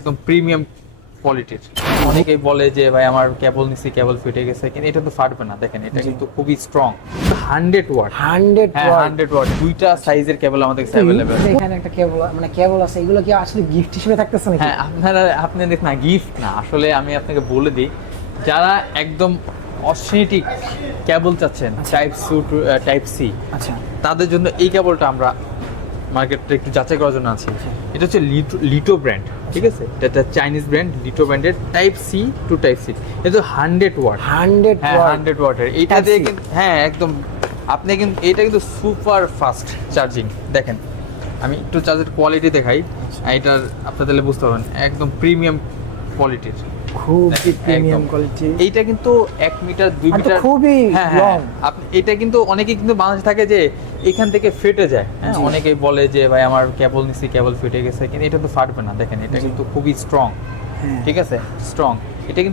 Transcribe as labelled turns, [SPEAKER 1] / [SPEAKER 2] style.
[SPEAKER 1] একদম প্রিমিয়াম কোয়ালিটির অনেকেই বলে যে ভাই আমার কেবল নিছি কেবল ফিটে গেছে। কিন্তু এটা তো ফাটবে না। দেখেন এটা কিন্তু খুবই strong hundred watt
[SPEAKER 2] hundred
[SPEAKER 1] hundred watt দুইটা সাইজের কেবল আমাদের কাছে অ্যাভেলেবেল
[SPEAKER 2] এখানে একটা কেবল মানে কেবল আছে এগুলো কি আসলে গিফট হিসেবে থাকতেছে নাকি?
[SPEAKER 1] হ্যাঁ আপনারা আপনি দেখ না গিফট না। আসলে আমি আপনাকে বলে দিই যারা একদম অসিনেটিক কেবল চাচ্ছেন টাইপ সু টাইপ সি
[SPEAKER 2] আচ্ছা।
[SPEAKER 1] তাদের জন্য এই কেবলটা আমরা মার্কেটটা একটু যাচাই করার জন্য আছি এটা হচ্ছে লিটো লিটো ব্র্যান্ড ঠিক আছে? এটা চাইনিজ ব্র্যান্ড লিটো ব্র্যান্ডের type C to type C এটা তো হান্ড্রেড ওয়াট
[SPEAKER 2] হান্ড্রেড
[SPEAKER 1] হ্যাঁ হান্ড্রেড ওয়াটের এইটা দিয়ে হ্যাঁ একদম। আপনি কিন্তু এটা কিন্তু সুপার ফাস্ট চার্জিং দেখেন আমি একটু চার্জের কোয়ালিটি দেখাই।
[SPEAKER 2] আচ্ছা।
[SPEAKER 1] এটার আপনার তাহলে বুঝতে পারবেন একদম প্রিমিয়াম কোয়ালিটির
[SPEAKER 2] খুবই প্রিমিয়াম কোয়ালিটি
[SPEAKER 1] এইটা কিন্তু এক মিটার দুই মিটার
[SPEAKER 2] খুবই
[SPEAKER 1] হ্যাঁ হ্যাঁ।
[SPEAKER 2] long।
[SPEAKER 1] আপনি এটা কিন্তু অনেকেই কিন্তু বাংলাদেশে থাকে যে এখান থেকে ফেটে যায়। হ্যাঁ। অনেকেই বলে যে ভাই আমার কেবল নিছি কেবল ফেটে গেছে। কিন্তু এটা তো ফাটবে না। দেখেন এটা কিন্তু খুবই স্ট্রং
[SPEAKER 2] হ্যাঁ।
[SPEAKER 1] ঠিক আছে? স্ট্রং এটা কিন্তু